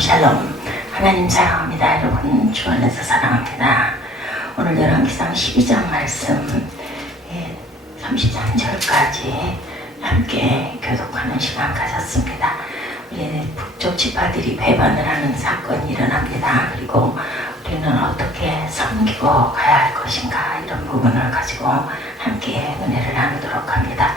샬롬. 하나님 사랑합니다. 여러분 주 안에서 사랑합니다. 오늘 열왕기상 12장 말씀 33절까지 함께 교독하는 시간 가졌습니다. 우리 북쪽 지파들이 배반을 하는 사건이 일어납니다. 그리고 우리는 어떻게 섬기고 가야 할 것인가, 이런 부분을 가지고 함께 은혜를 나누도록 합니다.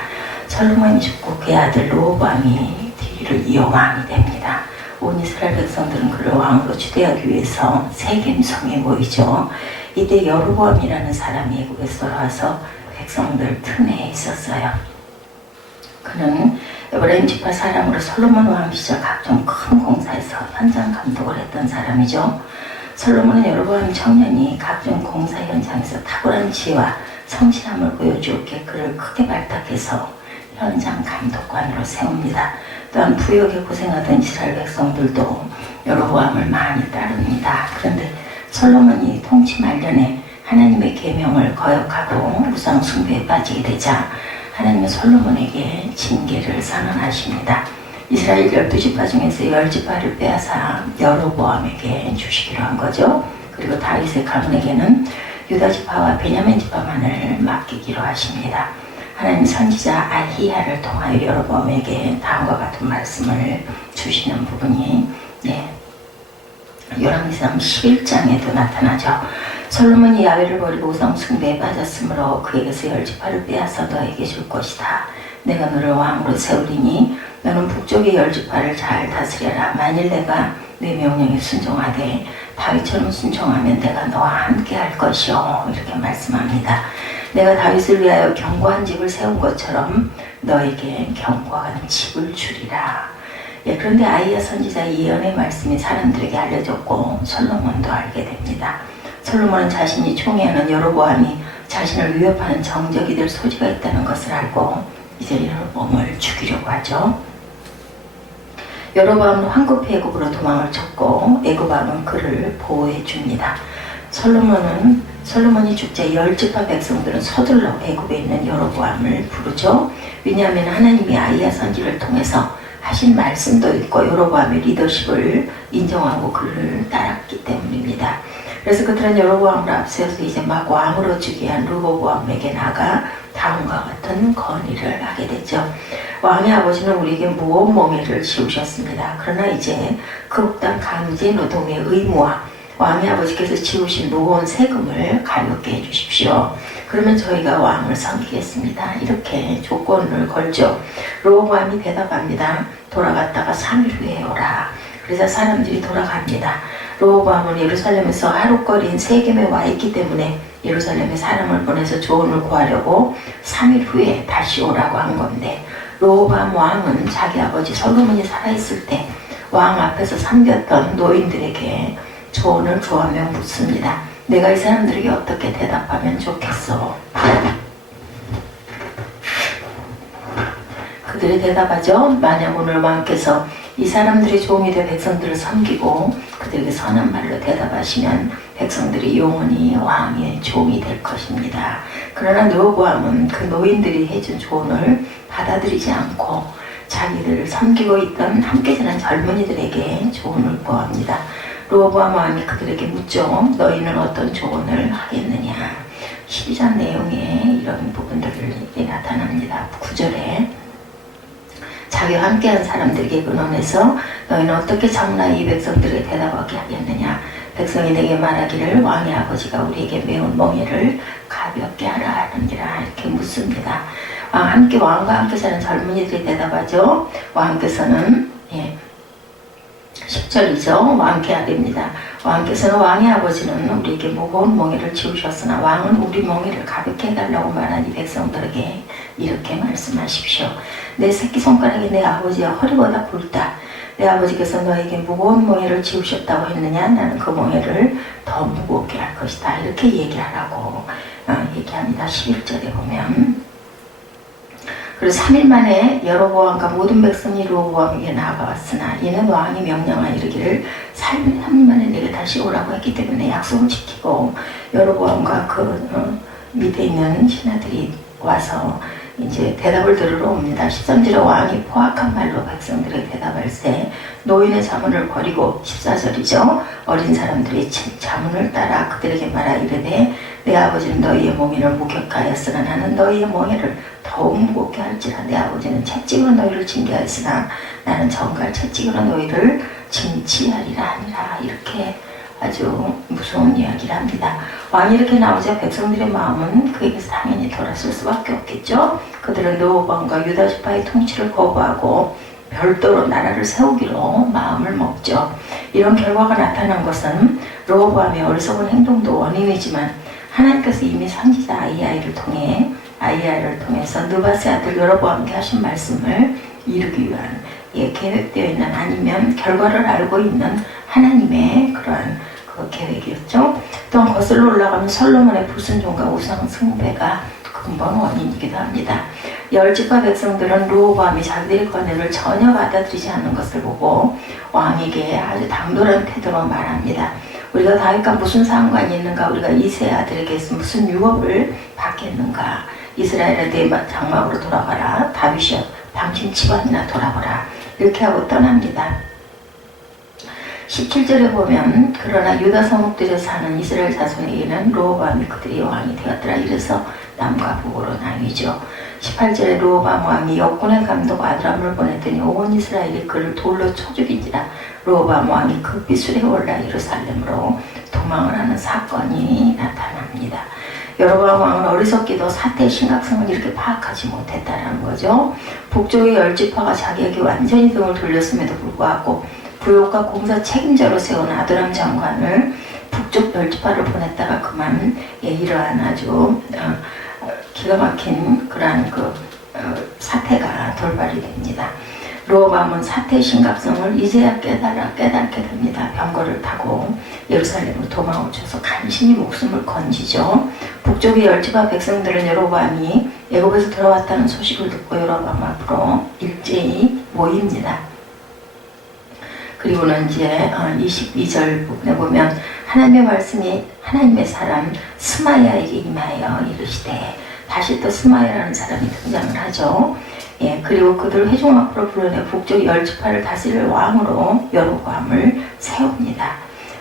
솔로몬이 죽고 그의 아들 르호보암이 뒤를 이어 왕이 됩니다. 온 이스라엘 백성들은 그를 왕으로 추대하기 위해서 세겜성에 모이죠. 이때 여로보암이라는 사람이 애굽에서 돌아와서 백성들 틈에 있었어요. 그는 에브라임 지파 사람으로 솔로몬 왕 시절 각종 큰 공사에서 현장 감독을 했던 사람이죠. 솔로몬은 여로보암 청년이 각종 공사 현장에서 탁월한 지혜와 성실함을 보여주었기에 그를 크게 발탁해서 현장 감독관으로 세웁니다. 또한 부역에 고생하던 이스라엘 백성들도 여로보암을 많이 따릅니다. 그런데 솔로몬이 통치 말년에 하나님의 계명을 거역하고 우상 숭배에 빠지게 되자 하나님은 솔로몬에게 징계를 선언하십니다. 이스라엘 12지파 중에서 10지파를 빼앗아 여로보암에게 주시기로 한 거죠. 그리고 다윗의 가문에게는 유다지파와 베냐민지파만을 맡기기로 하십니다. 하나님 선지자 아히야를 통하여 여로보암에게 다음과 같은 말씀을 주시는 부분이 열왕기상 11장에도 나타나죠. 솔로몬이 야훼를 버리고 우상 숭배에 빠졌으므로 그에게서 10지파를 빼앗아 너에게 줄 것이다. 내가 너를 왕으로 세우리니 너는 북쪽의 10지파를 잘 다스려라. 만일 내가 내 명령에 순종하되 다윗처럼 순종하면 내가 너와 함께 할 것이요, 이렇게 말씀합니다. 내가 다윗을 위하여 견고한 집을 세운 것처럼 너에게 견고한 집을 주리라. 그런데 아히야 선지자의 예언의 말씀이 사람들에게 알려졌고 솔로몬도 알게 됩니다. 솔로몬은 자신이 총애하는 여로보암이 자신을 위협하는 정적이 될 소지가 있다는 것을 알고 이제 여로보암을 죽이려고 하죠. 여로보암은 황급히 애굽으로 도망을 쳤고 애굽왕은 그를 보호해 줍니다. 솔로몬이 죽자 10지파 백성들은 서둘러 애굽에 있는 여로보암을 부르죠. 왜냐하면 하나님이 아히야 선지를 통해서 하신 말씀도 있고 여로보암의 리더십을 인정하고 그를 따랐기 때문입니다. 그래서 그들은 여로보암을 앞세워서 이제 막 왕으로 주게 한 르호보암에게 나가 다음과 같은 건의를 하게 되죠. 왕의 아버지는 우리에게 무거운 멍에를 지우셨습니다. 그러나 이제 극단 강제 노동의 의무와 왕의 아버지께서 지우신 무거운 세금을 가볍게 해주십시오. 그러면 저희가 왕을 섬기겠습니다. 이렇게 조건을 걸죠. 르호보암이 대답합니다. 돌아갔다가 3일 후에 오라. 그래서 사람들이 돌아갑니다. 르호보암은 예루살렘에서 하룻거리인 세겜에 와 있기 때문에 예루살렘에 사람을 보내서 조언을 구하려고 3일 후에 다시 오라고 한 건데, 르호보암 왕은 자기 아버지 솔로몬이 살아있을 때 왕 앞에서 섬겼던 노인들에게 조언을 구하며 묻습니다. 내가 이 사람들에게 어떻게 대답하면 좋겠어? 그들이 대답하죠. 만약 오늘 왕께서 이 사람들이 종이 되 백성들을 섬기고 그들에게 선한 말로 대답하시면 백성들이 영원히 왕의 종이 될 것입니다. 그러나 르호보암은 그 노인들이 해준 조언을 받아들이지 않고 자기들을 섬기고 있던 함께 지낸 젊은이들에게 조언을 구합니다. 르호보암 왕이 그들에게 묻죠. 너희는 어떤 조언을 하겠느냐. 12장 내용에 이런 부분들이 나타납니다. 9절에 자기와 함께한 사람들에게 의논해서 너희는 어떻게 장라 이 백성들에게 대답하게 하겠느냐. 백성이 내게 말하기를 왕의 아버지가 우리에게 매운 멍에를 가볍게 하라 하느니라, 이렇게 묻습니다. 왕과 함께 사는 젊은이들이 대답하죠. 왕께서는 10절이죠. 왕께 아뢰입니다. 왕께서는 왕의 아버지는 우리에게 무거운 멍에를 지우셨으나 왕은 우리 멍에를 가볍게 해달라고 말한 이 백성들에게 이렇게 말씀하십시오. 내 새끼손가락이 내 아버지의 허리보다 굵다. 내 아버지께서 너에게 무거운 멍에를 지우셨다고 했느냐? 나는 그 멍에를 더 무겁게 할 것이다. 이렇게 얘기하라고 얘기합니다. 11절에 보면, 그리고 3일 만에 여로보암과 모든 백성이 르호보암에게 나아가왔으나 이는 왕이 명령하여 이르기를 3일 만에 내게 다시 오라고 했기 때문에 약속을 지키고 여로보암과 그 밑에 있는 신하들이 와서 이제 대답을 들으러 옵니다. 13절에 왕이 포악한 말로 백성들에게 대답할세 노인의 자문을 버리고 14절이죠. 어린 사람들이 자문을 따라 그들에게 말하 이르되 내 아버지는 너희의 몽해를 목격하였으나 나는 너희의 몽해를 더욱 무겁게 할지라. 내 아버지는 채찍으로 너희를 징계하였으나 나는 정갈 채찍으로 너희를 징치하리라 하니라. 이렇게 아주 무서운 이야기를 합니다. 왕이 이렇게 나오자 백성들의 마음은 그에게서 당연히 돌아설 수밖에 없겠죠. 그들은 르호보암과 유다 지파의 통치를 거부하고 별도로 나라를 세우기로 마음을 먹죠. 이런 결과가 나타난 것은 르호보암의 어리석은 행동도 원인이지만 하나님께서 이미 선지자 아히야를 통해서 느밧의 아들 여로보암에게 하신 말씀을 이루기 위한 계획되어 있는 아니면 결과를 알고 있는 하나님의 그러한 그 계획이었죠. 또한 거슬러 올라가면 솔로몬의 불순종과 우상 숭배가 근본 원인이기도 합니다. 열지파 백성들은 르호보암이 자기들의 권유를 전혀 받아들이지 않는 것을 보고 왕에게 아주 당돌한 태도로 말합니다. 우리가 다윗과 무슨 상관이 있는가? 우리가 이세 아들에게서 무슨 유업을 받겠는가? 이스라엘의 네 장막으로 돌아가라. 다윗이여 당신 집안이나 돌아보라. 이렇게 하고 떠납니다. 17절에 보면 그러나 유다 성읍들에 사는 이스라엘 자손에게는 르호보암이 그들의 왕이 되었더라. 이래서 남과 북으로 나뉘죠. 18절에 르호보암 왕이 역군의 감독 아드람을 보냈더니 온 이스라엘이 그를 돌로 쳐 죽인지라. 르호보암 왕이 급히 수레에 올라 예루살렘으로 도망을 하는 사건이 나타납니다. 여로보암 왕은 어리석기도 사태의 심각성을 이렇게 파악하지 못했다는 거죠. 북쪽의 열지파가 자기에게 완전히 등을 돌렸음에도 불구하고 부욕과 공사 책임자로 세운 아도람 장관을 북쪽 열지파를 보냈다가 그만 이러한 아주 기가 막힌 그러한 사태가 돌발이 됩니다. 르호보암은 사태의 심각성을 이제야 깨닫게 됩니다. 병거를 타고 예루살렘으로 도망을 쳐서 간신히 목숨을 건지죠. 북쪽의 열지파 백성들은 여로보암이 애굽에서 돌아왔다는 소식을 듣고 여로보암 앞으로 일제히 모입니다. 그리고는 이제 22절 부분에 보면 하나님의 말씀이 하나님의 사람 스마야에게 임하여 이르시되 다시 또 스마야라는 사람이 등장을 하죠. 그리고 그들 회중 앞으로 불러내 북쪽 열지파를 다스릴 왕으로 여로보암을 세웁니다.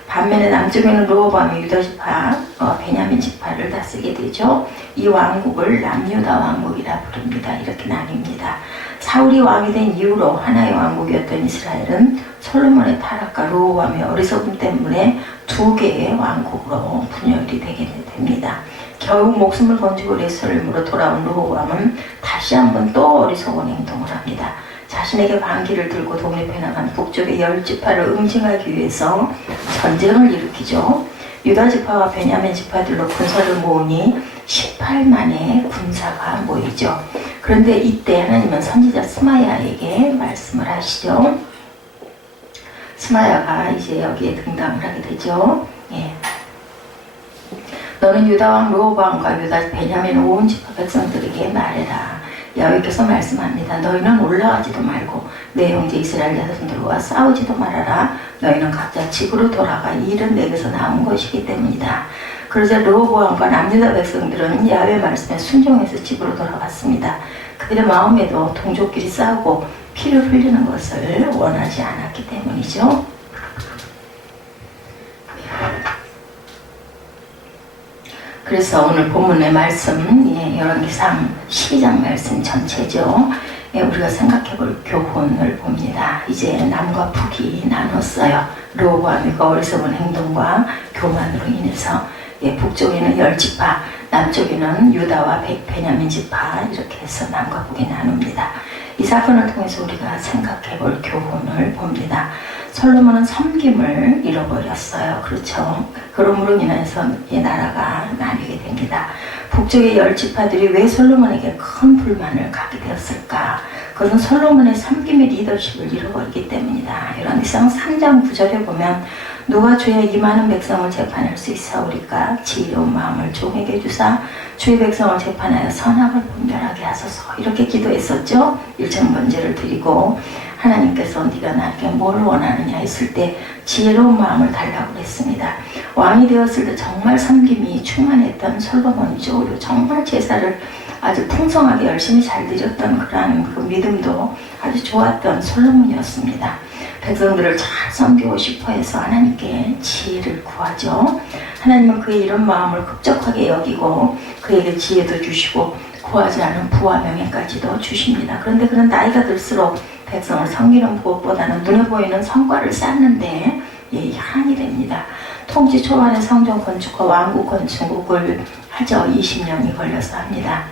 반면에 남쪽에는 르호보암이 유다 지파, 베냐민 지파를 다스리게 되죠. 이 왕국을 남유다 왕국이라 부릅니다. 이렇게 나뉩니다. 사울이 왕이 된 이후로 하나의 왕국이었던 이스라엘은 솔로몬의 타락과 르호보암의 어리석음 때문에 두 개의 왕국으로 분열이 되게 됩니다. 결국 목숨을 건지고 예루살렘으로 돌아온 르호보암은 다시 한번 또 어리석은 행동을 합니다. 자신에게 반기를 들고 독립해 나간 북쪽의 열지파를 응징하기 위해서 전쟁을 일으키죠. 유다 지파와 베냐민 지파들로 군사를 모으니 18만의 군사가 모이죠. 그런데 이때 하나님은 선지자 스마야에게 말씀을 하시죠. 스마야가 이제 여기에 등장을 하게 되죠. 너는 유다 왕 르호보암과 유다 베냐민 온 지파 백성들에게 말해라. 여호와께서 말씀합니다. 너희는 올라가지도 말고 내 형제 이스라엘 자손들과 싸우지도 말아라. 너희는 각자 집으로 돌아가. 이 일은 내게서 나온 것이기 때문이다. 그러자 르호보암과 남유다 백성들은 야훼 말씀에 순종해서 집으로 돌아갔습니다. 그들의 마음에도 동족끼리 싸우고 피를 흘리는 것을 원하지 않았기 때문이죠. 그래서 오늘 본문의 말씀, 열왕기상 12장 말씀 전체죠. 우리가 생각해볼 교훈을 봅니다. 이제 남과 북이 나눴어요. 르호보암이 어리석은 행동과 교만으로 인해서 북쪽에는 열지파, 남쪽에는 유다와 베냐민 지파 이렇게 해서 남과 북이 나눕니다. 이 사건을 통해서 우리가 생각해볼 교훈을 봅니다. 솔로몬은 섬김을 잃어버렸어요. 그렇죠. 그러므로 인해서 이 나라가 나뉘게 됩니다. 북쪽의 열지파들이 왜 솔로몬에게 큰 불만을 갖게 되었을까? 그것은 솔로몬의 섬김의 리더십을 잃어버리기 때문이다. 열왕기상 3장 9절에 보면 누가 주의 이 많은 백성을 재판할 수 있사오리까? 지혜로운 마음을 종에게 주사 주의 백성을 재판하여 선악을 분별하게 하소서. 이렇게 기도했었죠. 일천 번제를 드리고 하나님께서 네가 나에게 뭘 원하느냐 했을 때 지혜로운 마음을 달라고 했습니다. 왕이 되었을 때 정말 섬김이 충만했던 솔로몬이죠. 그리고 정말 제사를 아주 풍성하게 열심히 잘 드렸던 그러한 그 믿음도 아주 좋았던 솔로몬이었습니다. 백성들을 잘 섬기고 싶어 해서 하나님께 지혜를 구하죠. 하나님은 그의 이런 마음을 급적하게 여기고 그에게 지혜도 주시고 구하지 않은 부와 명예까지도 주십니다. 그런데 그는 나이가 들수록 백성을 섬기는 무엇보다는 눈에 보이는 성과를 쌓는데 한이 됩니다. 통치 초반에 성전 건축과 왕국 건축을 하죠. 20년이 걸려서 합니다.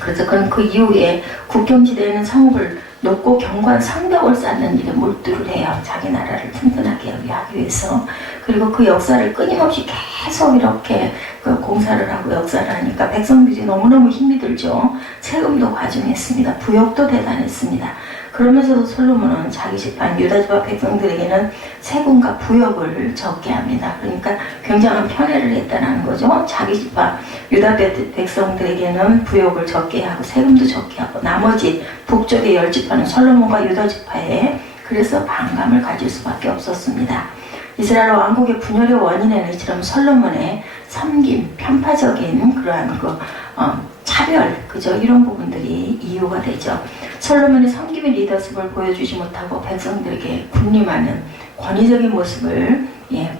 그래서 그는 그 이후에 국경지대에는 성읍을 높고 견고한 성벽을 쌓는 일에 몰두를 해요. 자기 나라를 튼튼하게 하기 위해서. 그리고 그 역사를 끊임없이 계속 이렇게 그 공사를 하고 역사를 하니까 백성들이 너무너무 힘이 들죠. 세금도 과중했습니다. 부역도 대단했습니다. 그러면서도 솔로몬은 자기 집안 유다 지파 백성들에게는 세금과 부역을 적게 합니다. 그러니까 굉장한 편애를 했다는 거죠. 자기 집안 유다 백성들에게는 부역을 적게 하고 세금도 적게 하고 나머지 북쪽의 10지파는 솔로몬과 유다 지파에 그래서 반감을 가질 수밖에 없었습니다. 이스라엘 왕국의 분열의 원인에는 이처럼 솔로몬의 섬김, 편파적인 그러한 차별, 그죠? 이런 부분들이 이유가 되죠. 솔로몬이 섬김의 리더십을 보여주지 못하고 백성들에게 군림하는 권위적인 모습을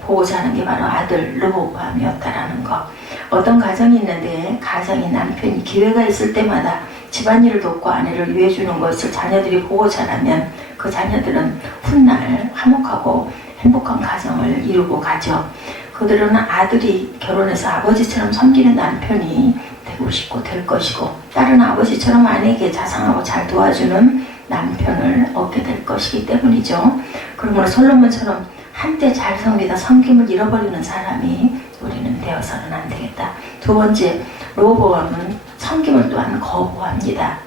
보고자 하는 게 바로 아들 르호보암이었다라는 것. 어떤 가정이 있는데 가정이 남편이 기회가 있을 때마다 집안일을 돕고 아내를 위해주는 것을 자녀들이 보고 자라면 그 자녀들은 훗날 화목하고 행복한 가정을 이루고 가죠. 그들은 아들이 결혼해서 아버지처럼 섬기는 남편이 되고 싶고 될 것이고 딸은 아버지처럼 아내에게 자상하고 잘 도와주는 남편을 얻게 될 것이기 때문이죠. 그러므로 솔로몬처럼 한때 잘 섬기다 섬김을 잃어버리는 사람이 우리는 되어서는 안 되겠다. 두 번째, 르호보암은 섬김을 또한 거부합니다.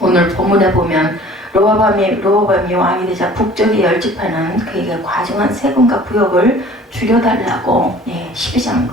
오늘 본문에 보면 르호보암이 왕이 되자 북쪽의 10지파는 그에게 과중한 세금과 부역을 줄여달라고 12장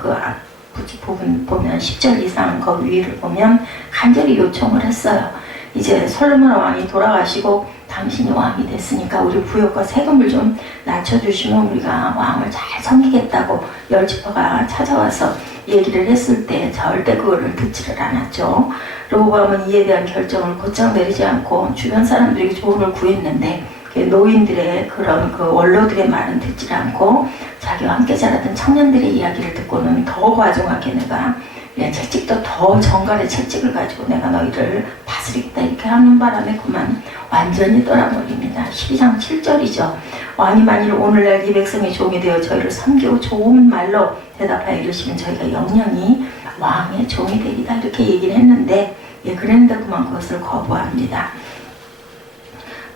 부분 보면 10절 이상 그 위를 보면 간절히 요청을 했어요. 이제 솔로몬 왕이 돌아가시고 당신이 왕이 됐으니까 우리 부역과 세금을 좀 낮춰주시면 우리가 왕을 잘 섬기겠다고 10지파가 찾아와서 얘기를 했을 때 절대 그거를 듣지를 않았죠. 르호보암은 이에 대한 결정을 곧장 내리지 않고 주변 사람들에게 조언을 구했는데 노인들의 그런 그 원로들의 말은 듣지 않고 자기와 함께 자랐던 청년들의 이야기를 듣고는 더 과중하게 내가 채찍도 더 정갈의 채찍을 가지고 내가 너희를 다스리겠다 이렇게 하는 바람에 그만 완전히 떠나버립니다. 12장 7절이죠. 왕이 만일 오늘날 이 백성의 종이 되어 저희를 섬기고 좋은 말로 대답하여 이르시면 저희가 영영이 왕의 종이 되리다 이렇게 얘기를 했는데 그랬는데 그만 그것을 거부합니다.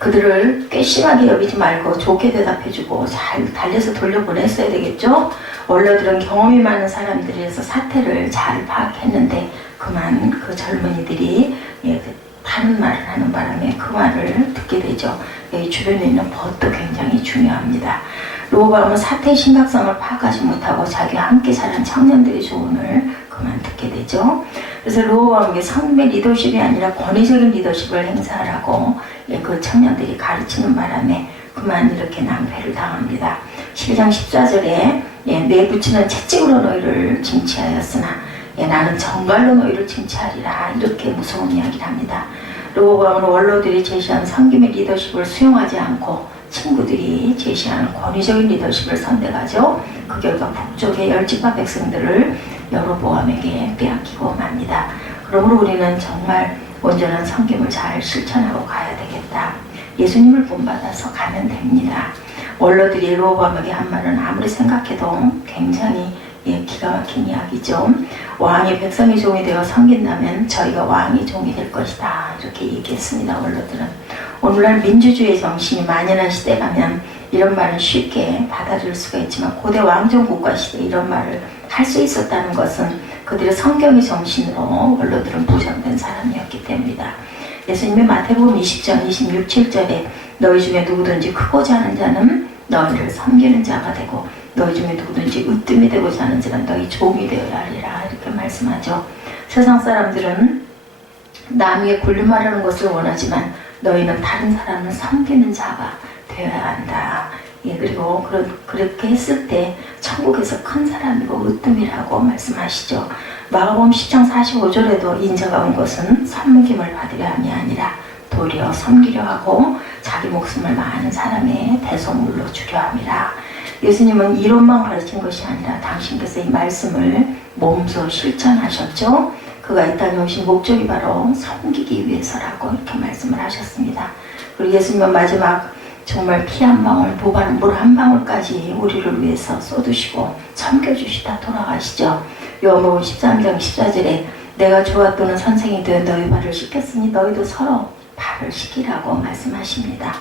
그들을 꽤 심하게 여기지 말고 좋게 대답해주고 잘 달래서 돌려보냈어야 되겠죠. 원로들은 경험이 많은 사람들이라서 사태를 잘 파악했는데 그만 그 젊은이들이 다른 말을 하는 바람에 그 말을 듣게 되죠. 여기 주변에 있는 벗도 굉장히 중요합니다. 르호보암은 사태의 심각성을 파악하지 못하고 자기와 함께 자란 청년들의 조언을 그만 듣게 되죠. 그래서 르호보암에게 성금의 리더십이 아니라 권위적인 리더십을 행사하라고 그 청년들이 가르치는 바람에 그만 이렇게 낭패를 당합니다. 12장 14절에 내부치는 채찍으로 너희를 징치하였으나 나는 정갈로 너희를 징치하리라 이렇게 무서운 이야기를 합니다. 르호보암은 원로들이 제시한 섬김의 리더십을 수용하지 않고 친구들이 제시하는 권위적인 리더십을 선택하죠. 그 결과 북쪽의 10지파 백성들을 여로보암에게 빼앗기고 맙니다. 그러므로 우리는 정말 온전한 섬김을 잘 실천하고 가야 되겠다. 예수님을 본받아서 가면 됩니다. 원로들이 르호보암에게 한 말은 아무리 생각해도 굉장히 기가 막힌 이야기죠. 왕이 백성의 종이 되어 섬긴다면 저희가 왕의 종이 될 것이다 이렇게 얘기했습니다. 원로들은 오늘날 민주주의 정신이 만연한 시대 가면 이런 말은 쉽게 받아들일 수가 있지만 고대 왕정 국가 시대에 이런 말을 할 수 있었다는 것은 그들의 성경의 정신으로 원로들은 보존된 사람이었기 때문이다. 예수님의 마태복음 20장 26, 7절에 너희 중에 누구든지 크고자 하는 자는 너희를 섬기는 자가 되고 너희 중에 누구든지 으뜸이 되고자 하는 자는 너희 종이 되어야 하리라 이렇게 말씀하죠. 세상 사람들은 남 위에 군림하려는 것을 원하지만 너희는 다른 사람을 섬기는 자가 되어야 한다. 예, 그리고 그렇게 했을 때 천국에서 큰 사람이고 으뜸이라고 말씀하시죠. 마가복음 10장 45절에도 인자가 온 것은 섬김을 받으려 함이 아니라 도리어 섬기려 하고 자기 목숨을 많은 사람의 대속물로 주려 함이라. 예수님은 이론만 가르친 것이 아니라 당신께서 이 말씀을 몸소 실천하셨죠. 그가 이 땅에 오신 목적이 바로 섬기기 위해서라고 이렇게 말씀을 하셨습니다. 그리고 예수님은 마지막 정말 피 한 방울, 물 한 방울까지 우리를 위해서 쏟으시고 섬겨주시다 돌아가시죠. 요한복음 13장 14절에 내가 주와 또는 선생이 되어 너희 발을 씻겼으니 너희도 서로 발을 씻기라고 말씀하십니다.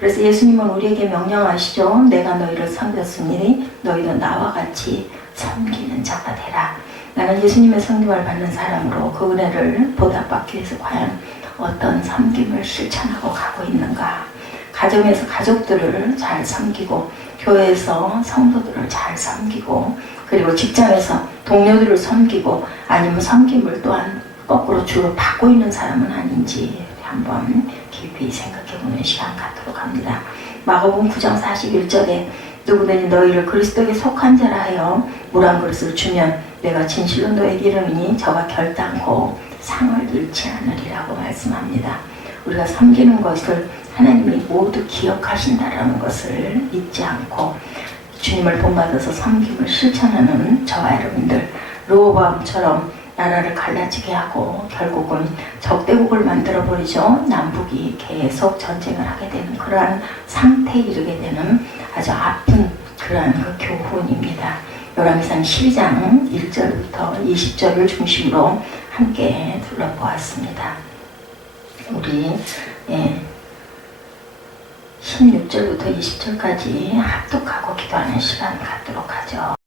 그래서 예수님은 우리에게 명령하시죠. 내가 너희를 섬겼으니 너희도 나와 같이 섬기는 자가 되라. 나는 예수님의 섬김을 받는 사람으로 그 은혜를 보답받기 위해서 과연 어떤 섬김을 실천하고 가고 있는가. 가정에서 가족들을 잘 섬기고 교회에서 성도들을 잘 섬기고 그리고 직장에서 동료들을 섬기고 아니면 섬김을 또한 거꾸로 주로 받고 있는 사람은 아닌지 한번 깊이 생각해보는 시간 갖도록 합니다. 마가복음 9장 41절에 누구든지 너희를 그리스도에게 속한 자라 하여 물 한 그릇을 주면 내가 진실로 너에게 이르노니 저가 결단코 상을 잃지 않으리라고 말씀합니다. 우리가 섬기는 것을 하나님이 모두 기억하신다라는 것을 잊지 않고 주님을 본받아서 섬김을 실천하는 저와 여러분들, 르호보암처럼 나라를 갈라지게 하고 결국은 적대국을 만들어버리죠. 남북이 계속 전쟁을 하게 되는 그러한 상태에 이르게 되는 아주 아픈 그러한 그 교훈입니다. 요람기상 12장 1절부터 20절을 중심으로 함께 둘러보았습니다. 우리 16절부터 20절까지 합독하고 기도하는 시간 갖도록 하죠.